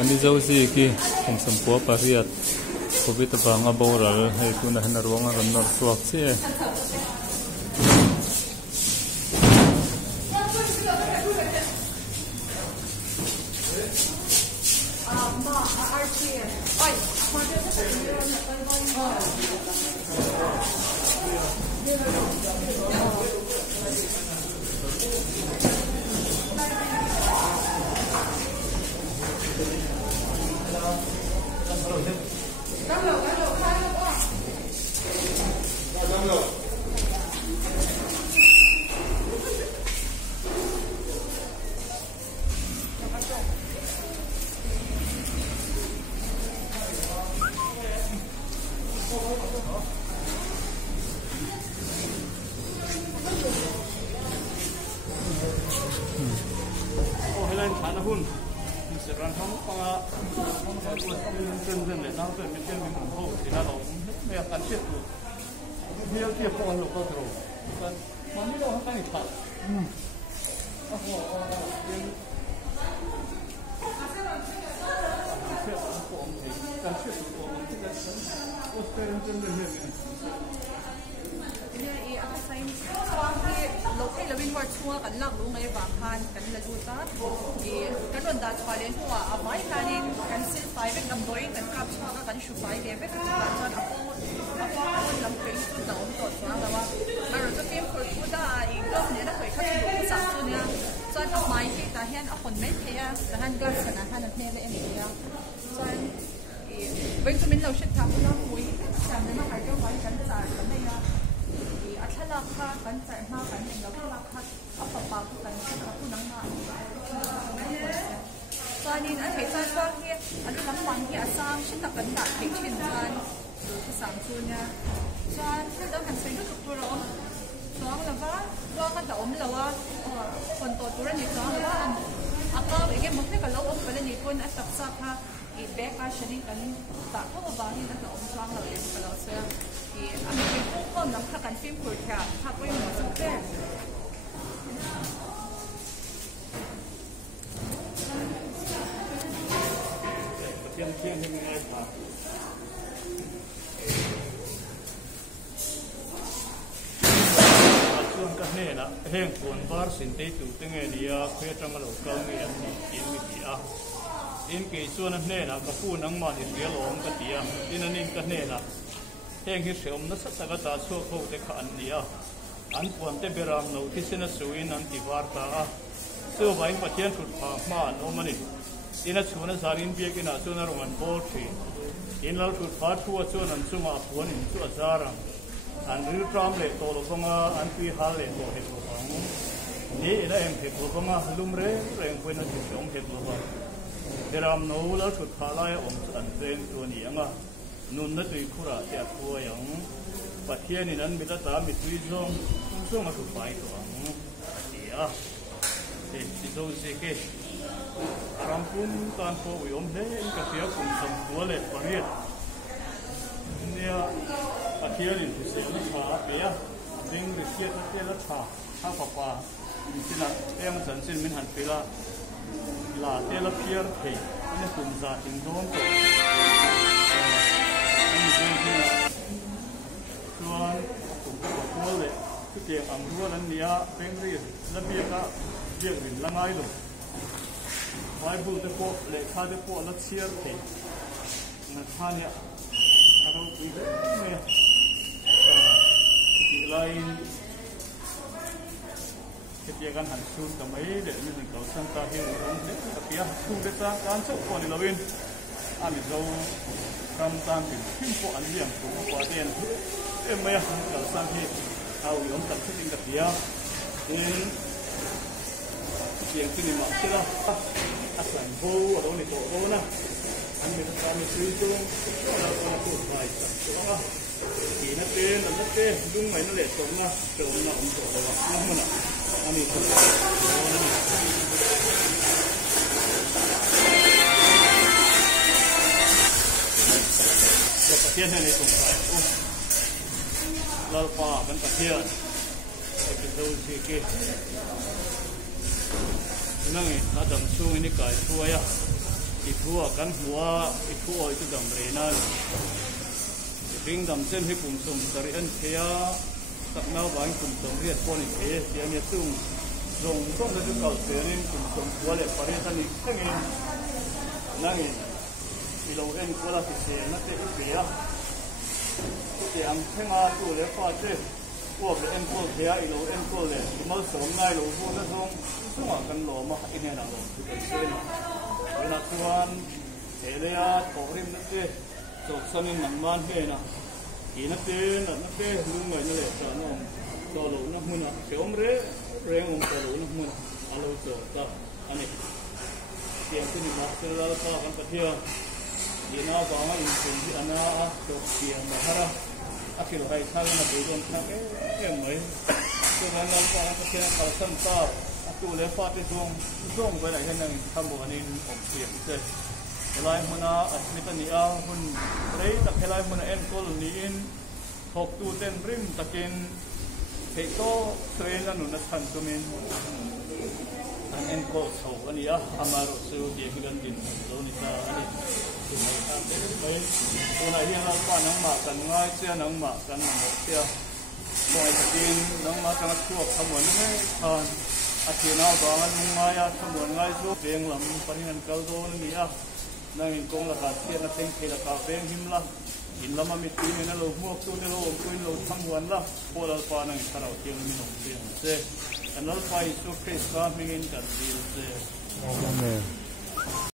Ani zo si ki khom sam po pariat covid banga boral hai kuna hana ronga ran nor suak che heng pun bar sin te tu tenge dia khe tang lo ka nge an ni in mi dia in ke chuan a hne na ka pu nang ma ni rial om ka tia in anin ka hne na heng hi seom na sa saga ta chu ko te kha an nia an pon te beram no ki sina suin an ti war ta a so vai pathian thut pha ma no mani ina chuna zarin bia ki na chuna rongan bol thi in lau thut pha thu a chuan an chuma puan in chu azarang an ri tram le to lo bonga an pi hal le to he ko bang ni ila em he ko bonga lum re reng ko na ti chong he ko bang deram no la thut pha lai om an tren tu ni anga nun na tui khura ya pu yang pathian in an mi ta mi tui zong zong ma thu pai ko ang ya e ti zo se ke ram pun tan ko wi om he in ka pia kun som ko le pariat nia pathian in se na tha pia ding ri siat na te la tha ha pa pa in sina em san sin min han pila la te la pier ke in kun za ting don ko chuan tum ko le tu ke ang ruan an nia pengri la bia ka bia rin la ngai lo bible te po le kha te po la chiar ke na thania ka ro bi me ti lain ke bia kan han sun ka mai le ni ka san ta he ron le ka bia su de ta kan so ko ni lovin ami zo ram tan tin po an liam ko kwa den em mai han ka san he au yom ta tin ka bia in tiang tin ma sila asan bo ro ni ko ro na an mi ta mi sui tu la ko ko bai ta so nga ki na te dung mai na le to nga to na om to wa na ma na ami ko pathian này cũng phải lo pa vẫn pathian cái dâu gì kia năng nó đầm xuống ini cái thua ya ทั่วกันหัวอีทั่วอีกดำเรนันริงดำเส้นให้กลุ่มสมสริอันเทียตักน้ำหวานกลุ่มสมเรียดพวกนี้เทียเสียเนี่ยตุ้งลงต้องจะเก่าเสียนี่กลุ่มสมหัวเล็บปริศนิทั้งเองนั่งเองอีโลเอ็นกุลาเสียนั่นเองเสียเสียงให้มาตู้เล็บฟาดเจ้พวกเอ็นกุลเทียอีโลเอ็นกุลเลยมาสมง่ายโลพวกนั้นส่งกันหล่อมาอินเนอร์หล่อคือเป็นเส้นเวลาทุกวันเฮียโตริมนั่นเองจบสนิมมันเฮียนะอีนั่นเองนั่นเองลุงเงินเลยจานองตัวหลูนักมุนะเสียมเร่งตัวหลูนักมุนะอาลูจบตับอันนี้เสียงที่นี่มาเสร็จแล้วก็กันไปเที่ยวยีน่าบอกว่าอินสิที่อันน่าจบเสียงมาฮะละอาคิโลไฮท่านมาดูจนทั้งเอ็มไหมตัวนั้นเราก็ไปเที่ยวเขาสั้นต้าตู้เล็บฟาดไปช่วงไปไหนแค่นั้นทำบุญอันนี้ผมเสียงเสร็จลายมันอัดมิตรนี่หุ่นไรตะเทลายมันเอ็นโกลนี่อินหกตู้เต้นริมตะกินเทโต้เทรนนั่นหนุนทันตุมินอันเอ็นโกลโซอันนี้อามารุสูเดียกันดินโลนิตาอันนี้ตัวไหนตัวไหนที่เราป้านังหมากันง่ายเสียนังหมากันหมดเสียตัวไหนกินนังหมากันทั่วขบวนไม่ทานอาทิตย์หน้าบ้านมึงมาอยากขบวนง่ายสู้เพียงลำปนินันเกลโดนี่นั่งกงละกัดเสียนักเตะเขละกัดเบ่งหิมละหินละมามิตีนี่นะเราหัวตัวนี่เราคุยเราทำวันละพอเราปานั่งคาราโอเกะมีน้องเสียงเซ่อันนั้นไปสุดเคสการมีเงินกันดีเซ่